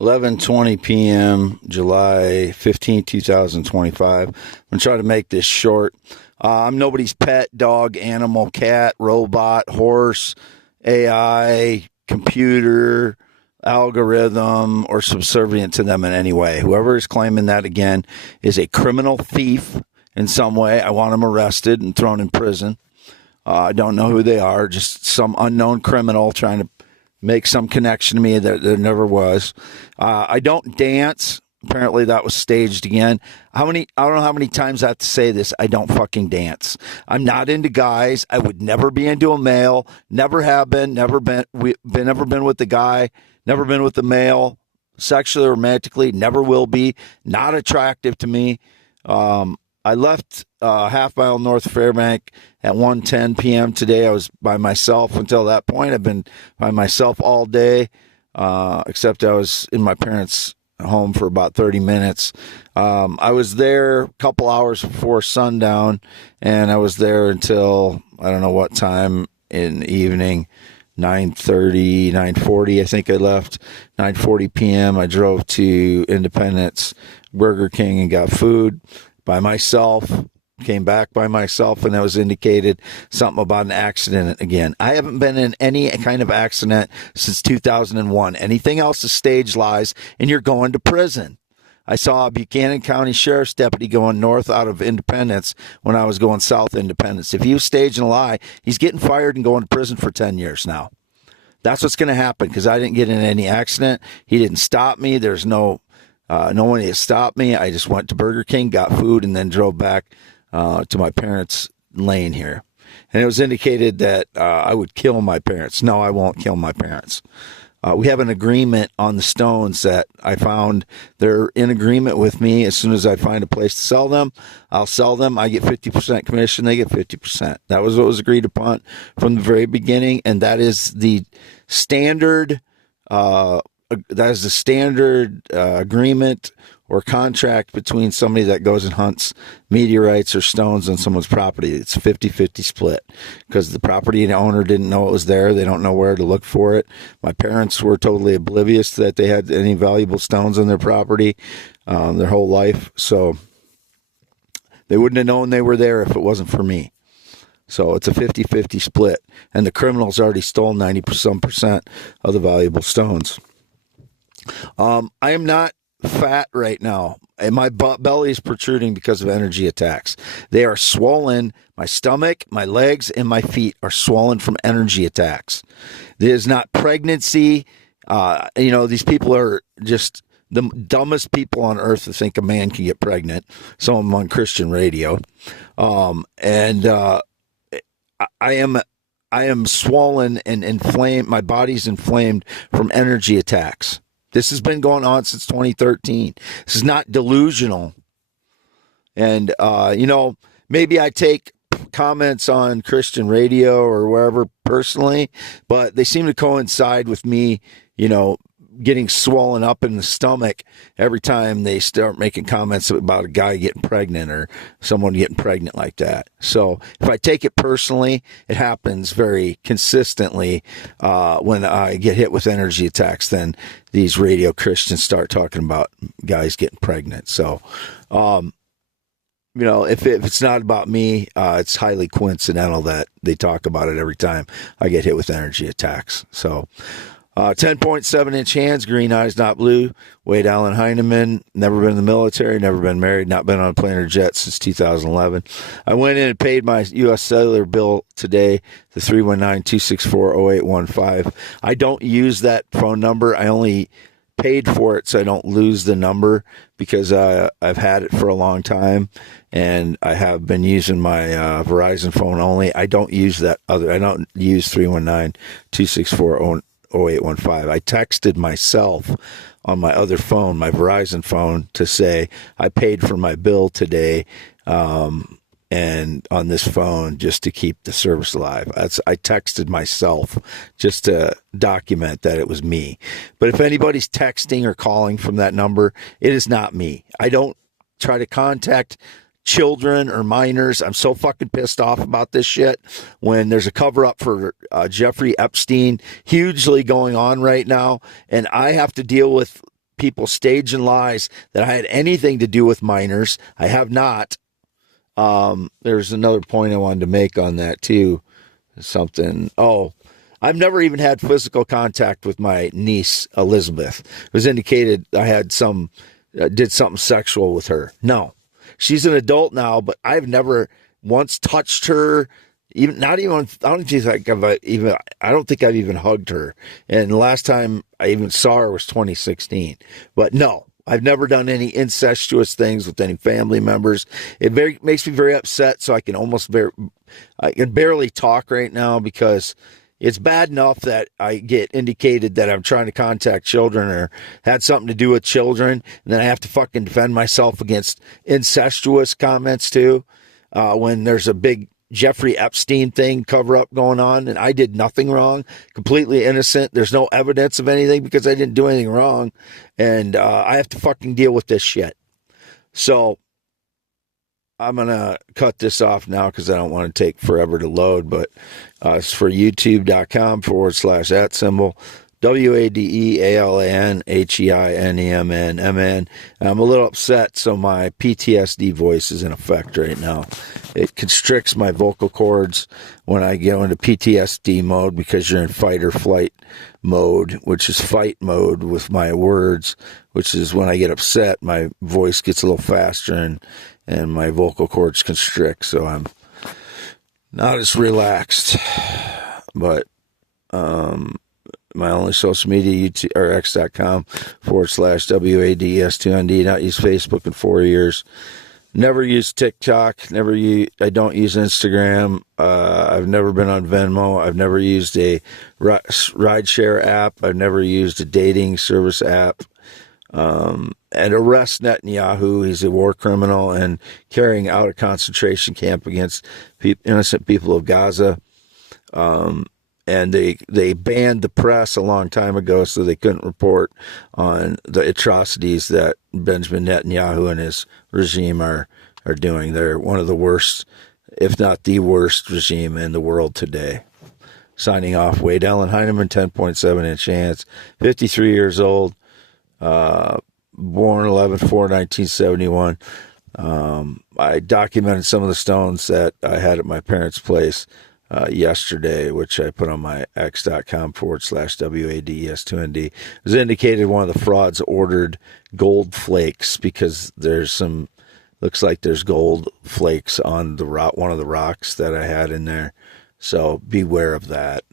11:20 p.m., July 15, 2025. I'm going to try to make this short. I'm nobody's pet, dog, animal, cat, robot, horse, AI, computer, algorithm, or subservient to them in any way. Whoever is claiming that, again, is a criminal thief in some way. I want them arrested and thrown in prison. I don't know who they are, just some unknown criminal trying to make some connection to me that there never was. I don't dance. Apparently that was staged again. I don't know how many times I have to say this. I don't fucking dance. I'm not into guys. I would never be into a male. Never have been. Never been with the guy. Never been with the male. Sexually, romantically. Never will be. Not attractive to me. I left half mile north of Fairbank at 1:10 p.m. today. I was by myself until that point. I've been by myself all day, except I was in my parents' home for about 30 minutes. I was there a couple hours before sundown, and I was there until I don't know what time in the evening, 9:30, 9:40. I think I left 9:40 p.m. I drove to Independence Burger King and got food by myself, came back by myself, and that was indicated something about an accident again. I haven't been in any kind of accident since 2001. Anything else is stage lies, and you're going to prison. I saw a Buchanan County Sheriff's deputy going north out of Independence when I was going south Independence. If he was staging a lie, he's getting fired and going to prison for 10 years now. That's what's going to happen because I didn't get in any accident. He didn't stop me. There's no one has stopped me. I just went to Burger King, got food, and then drove back to my parents' lane here. And it was indicated that I would kill my parents. No, I won't kill my parents. We have an agreement on the stones that I found. They're in agreement with me. As soon as I find a place to sell them, I'll sell them. I get 50% commission. They get 50%. That was what was agreed upon from the very beginning. And that is the standard agreement or contract between somebody that goes and hunts meteorites or stones on someone's property. It's a 50-50 split because the property owner didn't know it was there. They don't know where to look for it. My parents were totally oblivious that they had any valuable stones on their property their whole life. So they wouldn't have known they were there if it wasn't for me. So it's a 50-50 split. And the criminals already stole 90% of the valuable stones. I am not fat right now, and my belly is protruding because of energy attacks. They are swollen. My stomach, my legs, and my feet are swollen from energy attacks. It is not pregnancy. These people are just the dumbest people on earth to think a man can get pregnant. Some of them on Christian radio. I am swollen and inflamed. My body's inflamed from energy attacks. This has been going on since 2013. This is not delusional. And, maybe I take comments on Christian radio or wherever personally, but they seem to coincide with me, getting swollen up in the stomach every time they start making comments about a guy getting pregnant or someone getting pregnant like that. So if I take it personally, it happens very consistently when I get hit with energy attacks. Then these radio Christians start talking about guys getting pregnant. So, if it's not about me, it's highly coincidental that they talk about it every time I get hit with energy attacks. So, 10.7-inch hands, green eyes, not blue. Wade Allen Heineman, never been in the military, never been married, not been on a plane or jet since 2011. I went in and paid my U.S. Cellular bill today, the 319-264-0815. I don't use that phone number. I only paid for it so I don't lose the number because I've had it for a long time, and I have been using my Verizon phone only. I don't use I don't use 319-264-0815. I texted myself on my other phone, my Verizon phone, to say I paid for my bill today and on this phone just to keep the service alive. I texted myself just to document that it was me. But if anybody's texting or calling from that number, it is not me. I don't try to contact children or minors. I'm so fucking pissed off about this shit when there's a cover up for Jeffrey Epstein hugely going on right now, and I have to deal with people staging lies that I had anything to do with minors. I have not. There's another point I wanted to make on that too. Something. Oh, I've never even had physical contact with my niece, Elizabeth. It was indicated I had did something sexual with her. No, she's an adult now, but I've never once touched her. Even not even. I don't think I've even hugged her. And the last time I even saw her was 2016. But no, I've never done any incestuous things with any family members. It makes me very upset. So I can I can barely talk right now because it's bad enough that I get indicated that I'm trying to contact children or had something to do with children, and then I have to fucking defend myself against incestuous comments too. When there's a big Jeffrey Epstein thing cover up going on, and I did nothing wrong, completely innocent. There's no evidence of anything because I didn't do anything wrong, and I have to fucking deal with this shit. So I'm going to cut this off now because I don't want to take forever to load, but it's for youtube.com/@symbol WADEALANHEINEMNMN. I'm a little upset, so my PTSD voice is in effect right now. It constricts my vocal cords when I go into PTSD mode because you're in fight or flight mode, which is fight mode with my words, which is when I get upset, my voice gets a little faster and my vocal cords constrict, so I'm not as relaxed. But my only social media, YouTube, or x.com/WADES2ND. Not used Facebook in 4 years. Never used TikTok. I don't use Instagram. I've never been on Venmo. I've never used a rideshare app. I've never used a dating service app. And arrest Netanyahu. He's a war criminal and carrying out a concentration camp against innocent people of Gaza. And they banned the press a long time ago so they couldn't report on the atrocities that Benjamin Netanyahu and his regime are doing. They're one of the worst, if not the worst regime in the world today. Signing off, Wade Allen Heineman, 10.7-inch hands, 53 years old, born 11/4/1971. I documented some of the stones that I had at my parents' place yesterday, which I put on my x.com/WADES2ND. It was indicated one of the frauds ordered gold flakes because looks like there's gold flakes on one of the rocks that I had in there. So beware of that.